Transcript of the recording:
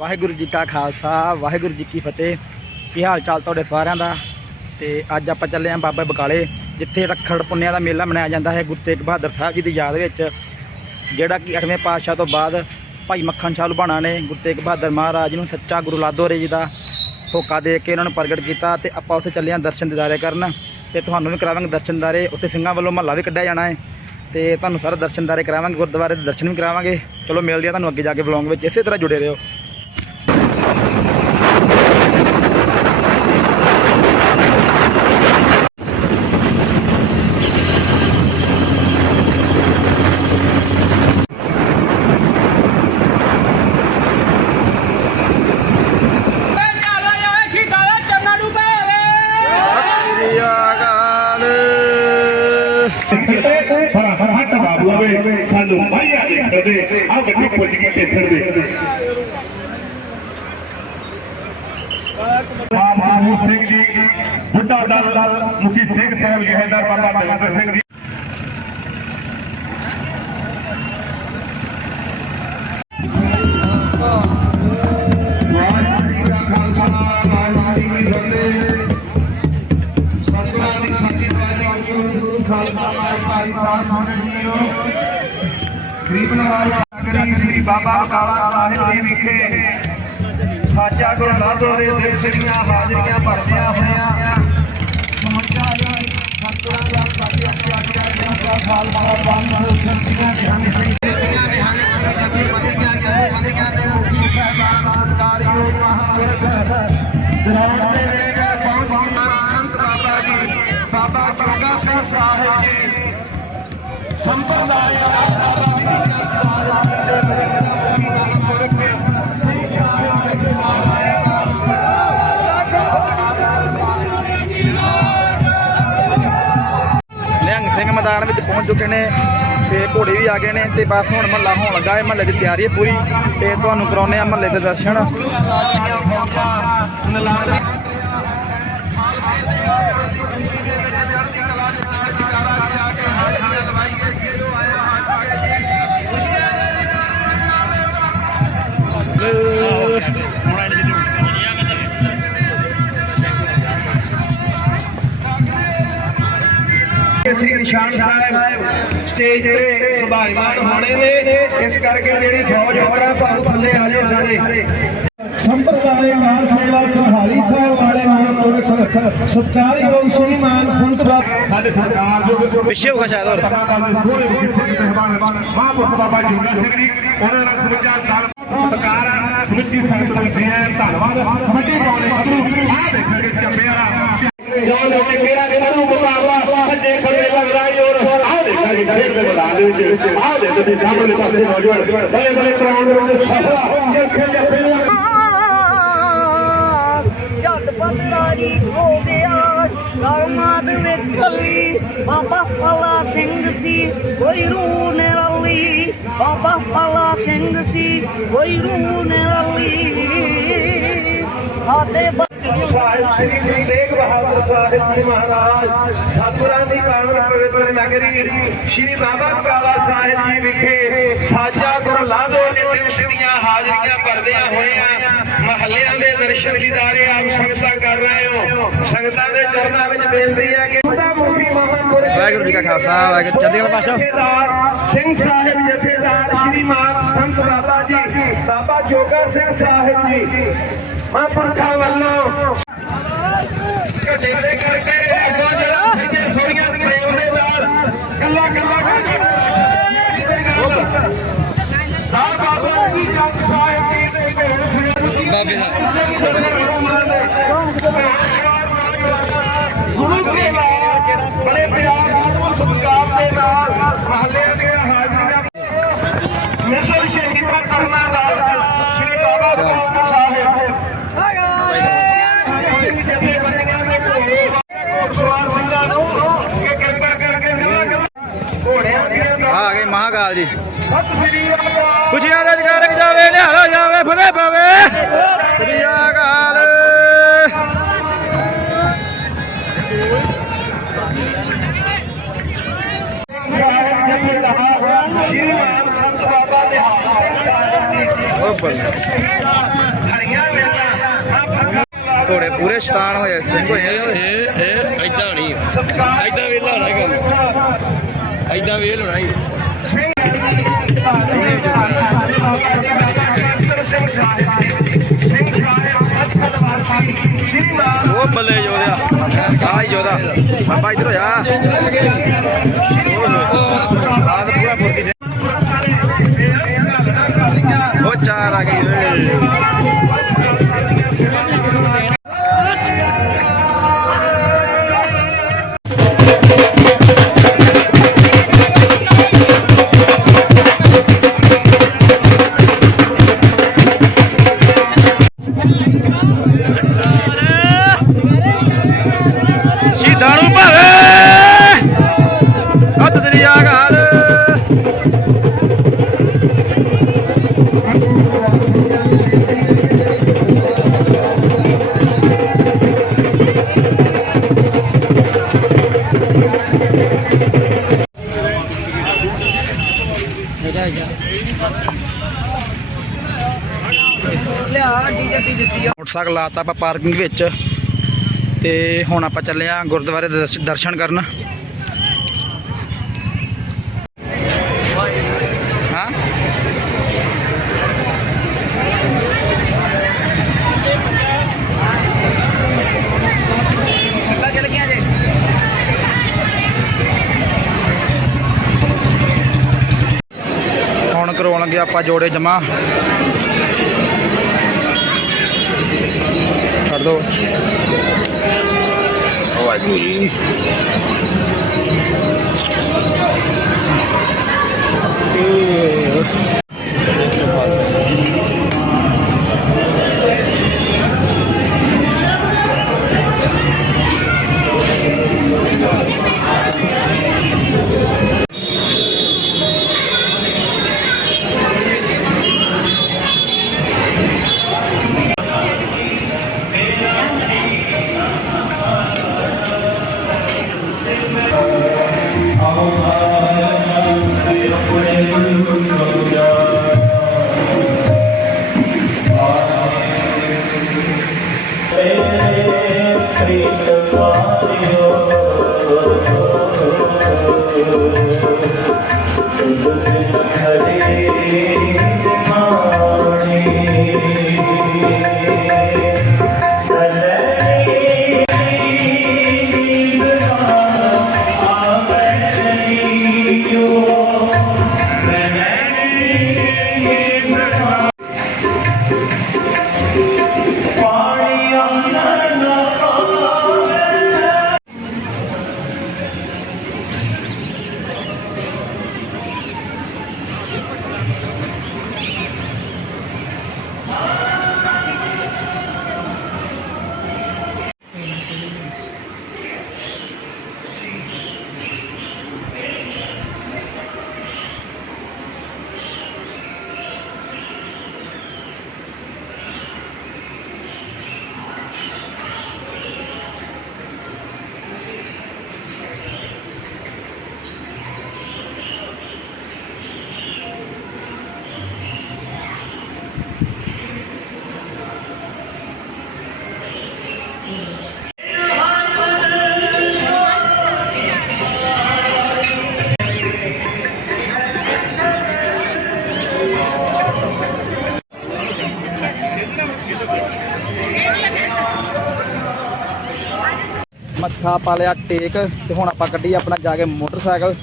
ਵਾਹਿਗੁਰੂ ਜੀ ਕਾ ਖਾਲਸਾ, ਵਾਹਿਗੁਰੂ ਜੀ ਕੀ ਫਤਿਹ। ਕੀ ਹਾਲ ਚਾਲ ਤੁਹਾਡੇ ਸਾਰਿਆਂ ਦਾ? ਤੇ ਅੱਜ ਆਪਾਂ ਚੱਲੇ ਆਂ ਬਾਬਾ ਬਕਾਲੇ, ਜਿੱਥੇ ਰੱਖੜ ਪੁੰਨਿਆ ਦਾ ਮੇਲਾ ਮਨਾਇਆ ਜਾਂਦਾ ਹੈ, ਗੁਰੂ ਤੇਗ ਬਹਾਦਰ ਸਾਹਿਬ ਜੀ ਦੀ ਯਾਦ ਵਿੱਚ, ਜਿਹੜਾ ਕਿ 8ਵੇਂ ਪਾਤਸ਼ਾਹ ਤੋਂ ਬਾਅਦ ਭਾਈ ਮੱਖਣ ਸ਼ਾਹ ਲੁਬਾਣਾ ਨੇ ਗੁਰੂ ਤੇਗ ਬਹਾਦਰ ਮਹਾਰਾਜ ਨੂੰ ਸੱਚਾ ਗੁਰੂ ਲਾਦੋਰੇ ਜੀ ਦਾ ਹੋਕਾ ਦੇ ਕੇ ਉਹਨਾਂ ਨੂੰ ਪ੍ਰਗਟ ਕੀਤਾ ਤੇ ਆਪਾਂ ਉੱਥੇ ਚੱਲੇ ਆਂ ਦਰਸ਼ਨ ਦਿਦਾਰੇ ਕਰਨ। ਤੇ ਤੁਹਾਨੂੰ ਵੀ ਕਰਾਵਾਂਗੇ ਦਰਸ਼ਨ ਦਿਦਾਰੇ, ਉੱਥੇ ਸਿੰਘਾਂ ਵੱਲੋਂ ਮਹੱਲਾ ਵੀ ਕੱਢਿਆ ਜਾਣਾ ਹੈ। ਤੇ ਤੁਹਾਨੂੰ ਸਾਰਾ ਦਰਸ਼ਨ ਦਿਦਾਰੇ ਕਰਾਵਾਂਗੇ, ਗੁਰਦੁਆਰੇ ਦੇ ਦਰਸ਼ਨ ਵੀ ਕਰਾਵਾਂਗੇ। ਚਲੋ ਮਿਲਦੇ ਆ ਤੁਹਾਨੂੰ ਅੱਗੇ ਜਾ ਕੇ ਵਲੌਗ ਵਿੱਚ, ਇਸੇ ਤਰ੍ਹਾਂ ਜੁੜੇ ਰਹੋ ਨਾਲਾ ਜਾਵੇ ਸ਼ੀਤਾਂ ਦਾ ਚੰਨਾ ਨੂੰ ਭਾਵੇ ਫਰਾ ਫਰਾ ਹੱਟ ਬਾਬੂ ਆਵੇ ਸਾਨੂੰ ਮਾਇਆ ਦੇਖਦੇ ਆ ਗੱਡੀ ਪੁੱਜ ਕੇ ਟੇਸਰ ਦੇ ਬਾਬੂ ਸਿੰਘ ਜੀ ਬੁੱਢਾ ਦਲ ਮੁਖੀ ਸਿੰਘ ਸਾਹਿਬ ਜਹੇਦਾਰ ਬਾਬਾ ਬਲਵੰਤ ਸਿੰਘ ਜੀ ਵਾਹਿਗੁਰੂ ਜੀ ਕਾ ਖਾਲਸਾ ਵਾਹਿਗੁਰੂ ਜੀ ਕੀ ਫਤਿਹ ਗਰੀਬ ਨਵਾਜ ਨਗਰੀ ਸ੍ਰੀ ਬਾਬਾ ਬਕਾਲਾ ਸਾਹਿਬ ਜੀ ਵਿਖੇ ਸਾਚਾ ਗੁਰੂ ਨਾਨਕ ਦੇ ਦਰਸ਼ਨੀਆਂ ਹਾਜ਼ਰੀਆਂ ਭਰਦਿਆਂ ਹੋਇਆਂ ਸਮਝਾ ਜੀ ਸਤਿਗੁਰਾਂ ਦਾ ਸਾਡੀ ਆਗਿਆ ਦਾ ਖਾਲਸਾ ਬੰਦ ਸੰਤੀਆਂ ਜਨ ਸਿੰਘ ਦਰੌੜ ਦੇ ਵੇਲੇ ਪਹੁੰਚ ਸੰਤ ਬਾਬਾ ਜੀ ਬਾਬਾ ਚੋਗਾ ਸਿੰਘ ਸਾਹਿਬ ਜੀ ਸੰਪਰਦਾਇ ਨਿਹੰਗ ਸਿੰਘ ਮੈਦਾਨ ਵਿੱਚ ਪਹੁੰਚ ਚੁੱਕੇ ਨੇ ਤੇ ਘੋੜੇ ਵੀ ਆ ਗਏ ਨੇ ਤੇ ਬਸ ਹੁਣ ਮਹੱਲਾ ਹੋਣ ਲੱਗਾ ਹੈ, ਮਹੱਲੇ ਦੀ ਤਿਆਰੀ ਹੈ ਪੂਰੀ ਤੇ ਤੁਹਾਨੂੰ ਕਰਾਉਨੇ ਆ ਮਹੱਲੇ ਦੇ ਦਰਸ਼ਨ। ਸ੍ਰੀ ਨਿਸ਼ਾਨ ਸਾਹਿਬ ਸਟੇਜ ਤੇ ਸੁਭਾਈਮਾਨ ਹੋਣੇ ਨੇ। ਇਸ ਕਰਕੇ ਜਿਹੜੀ ਫੌਜ ਹੋਣਾ ਤੁਹਾਨੂੰ ਥੱਲੇ ਆ ਜਾਓ ਸਾਰੇ। ਸੰਪਰਦਾਇ ਮਾਨ ਸੇਵਾ ਸੰਭਾਲੀ ਸਾਹਿਬ ਵਾਲੇ ਮਾਨ ਸਤਕਾਰਯੋਗ ਸ੍ਰੀ ਮਾਨ ਸੰਤ ਬਾਬਾ ਸਾਡੇ ਸਰਕਾਰ ਜੋ ਪਿੱਛੇ ਹੋਗਾ ਸ਼ਾਇਦ ਹੋਰ। ਮਹਾਂਪੁਰਖ ਬਾਬਾ ਜੋਗਾ ਸਿੰਘ ਜੀ ਉਹਨਾਂ ਨਾਲ ਸਮੁੱਚਾ ਦਲ ਸਤਕਾਰ ਸਮੁੱਚੀ ਸੰਗਤ ਦੇ ਧੰਨਵਾਦ ਕਮੇਟੀ ਪਾਉਣੇ ਅਗਰੂ ਆ ਦੇਖਣਗੇ ਚੱਬੇ ਵਾਲਾ ਜੋ ਲੋਕੇ ਕਿਹੜਾ ਕਿਹੜਾ ਮੁਕਾਬਲਾ ਸੱਜੇ ਖੱਬੇ ਲੱਗਦਾ ਈ ਔਰ ਆਹ ਦੇਖਾਂਗੇ ਖੇਡ ਦੇ ਮੈਦਾਨ ਦੇ ਵਿੱਚ ਆਹ ਦੇ ਤੁਸੀਂ ਸਾਹਮਣੇ ਪਾਸੇ ਨੌਜਵਾਨ ਬੜੇ ਬੜੇ ਗਰਾਊਂਡ ਦੇ ਵਿੱਚ ਸਫਲਾ ਜੱਫੇ ਜੱਫੇ ਕਰਮਾਦ ਵੇਖਲੀ ਬਾਬਾ ਪਾਲਾ ਸਿੰਘ ਸੀ, ਕੋਈ ਰੂਹ ਨਿਰਲੀ ਬਾਬਾ ਪਾਲਾ ਸਿੰਘ ਸੀ, ਕੋਈ ਰੂਹ ਨਿਰਲੀ ਸਾਡੇ ਸ੍ਰੀ ਗੁਰੂ ਤੇਗ ਬਹਾਦਰ ਸਾਹਿਬ ਜੀ ਮਹਾਰਾਜ ਸਤਿਗੁਰਾਂ ਦੀ ਕਾਮਨ ਪਵਿੱਤਰ ਨਗਰੀ ਸ੍ਰੀ ਬਾਬਾ ਕਾਲਾ ਸਾਹਿਬ ਜੀ ਵਿਖੇ ਸਾਜਾ ਗੁਰ ਲਾਦੋ ਨੇ ਦਿਵਸ ਦੀਆਂ ਹਾਜ਼ਰੀਆਂ ਭਰਦਿਆਂ ਹੋਇਆਂ ਮਹੱਲਿਆਂ ਦੇ ਦਰਸ਼ਨ ਦੀਦਾਰੇ ਆਪ ਸੰਗਤਾਂ ਸੰਗਤਾਂ ਦੇ ਚਰਨਾਂ ਵਿੱਚ ਬੇਨਤੀ ਹੈ ਕਿ ਉਹਦਾ ਮੁਖੀ ਮਹਾਂਪੁਰਖ ਵਾਹਿਗੁਰੂ ਜੀ ਕਾ ਖਾਲਸਾ ਵਾਹਿਗੁਰੂ ਚੜ੍ਹਦੀ ਕਲਾ ਜਥੇਦਾਰ ਸਿੰਘ ਸਾਹਿਬ ਜਥੇਦਾਰ ਸ਼੍ਰੀ ਮਾਨ ਸੰਤ ਬਾਬਾ ਜੀ ਬਾਬਾ ਜੋਗਾ ਸਿੰਘ ਸਾਹਿਬ ਜੀ ਮਹਾਂਪੁਰਖਾਂ ਵੱਲੋਂ। ਘੱਟੇ ਦੇ ਕਰਕੇ ਅੱਗੋਂ ਜਿਹੜਾ ਸੱਜੇ ਸੋਹਣੀਆਂ ਪ੍ਰੇਮ ਦੇ ਨਾਲ ਕੱਲਾ ਕੱਲਾ ਸਾਹ ਬਾਬਾ ਜੀ ਜੱਟ ਸਾਹਿਬ ਜੀ ਦੇ ਭੇਲ ਸਿੰਘ ਬਾਬੇ ਦਾ ਗੁਰੂ ਕੇ ਨਾਲ ਬੜੇ ਪਿਆਰ ਨਾਲ ਸਤਿਕਾਰ ਦੇ ਨਾਲ ਮਹੱਲੇ ਦੀਆਂ ਹਾਜ਼ਰੀਆਂ ਮਿਸਲ ਸ਼ਹੀਦਾਂ ਕਰਨਾ ਨਾਲ ਸ੍ਰੀ ਬਾਬਾ ਬਕਾਲਾ ਸਾਹਿਬ ਜਥੇਬੰਦੀਆਂ ਦੇ ਘੋੜੇ ਸਵਾਰ ਸਿੰਘਾਂ ਨੂੰ ਕਿ ਕਿਰਪਾ ਕਰਕੇ ਨਿਵਾ ਘੋੜਿਆਂ ਦੀਆਂ ਆ ਮਹਾਕਾਲ ਜੀ। ਸਤਿ ਸ੍ਰੀ ਅਕਾਲ। ਖੁਸ਼ੀਆਂ ਦੇ ਜਗਾਰਕ ਜਾਵੇ ਨਿਹਾਲਾ ਜਾਵੇ ਫਤਿਹ ਪਾਵੇ। ਸ੍ਰੀ ਅਕਾਲ। ਘੋੜੇ ਪੂਰੇ ਸ਼ਤਾਨ ਹੋਏ ਸਿੰਘ ਹੋਏ ਇਹ ਇਹ ਐਦਾਂ ਨਹੀਂ। ਐਦਾਂ ਵੇਲਾ ਹੋਣਾ ਕੰਮ ਐਦਾਂ ਵੇਲ ਹੋਣਾ ਹੀ ਆ ਆਹ ਹੀ ਬਾਬਾ ਇਧਰ ਹੋ ਜਾ। ਆਹ ਪੂਰਾ ਫੁਰਤੀ ਉਹ ਚਾਰ ਆ ਗਈ ਓਏ ਮੋਟਰਸਾਈਕਲ ਲਾਤਾ ਆਪਾਂ ਪਾਰਕਿੰਗ ਵਿੱਚ। ਤੇ ਹੁਣ ਆਪਾਂ ਚੱਲੇ ਆ ਗੁਰਦੁਆਰੇ ਦੇ ਦਰਸ਼ਨ ਕਰਨ। ਹਾਂ? ਹੁਣ ਕਰਵਾਉਣ ਆਪਾਂ ਜੋੜੇ ਜਮਾ। ਛੱਡ ਦੋ। ਵਾਹਿਗੁਰੂ ਜੀ। ਮੱਥਾ ਪਾ ਲਿਆ ਟੇਕ ਤੇ ਹੁਣ ਆਪਾਂ ਕੱਢੀ ਆਪਣਾ ਜਾ ਕੇ ਮੋਟਰਸਾਈਕਲ।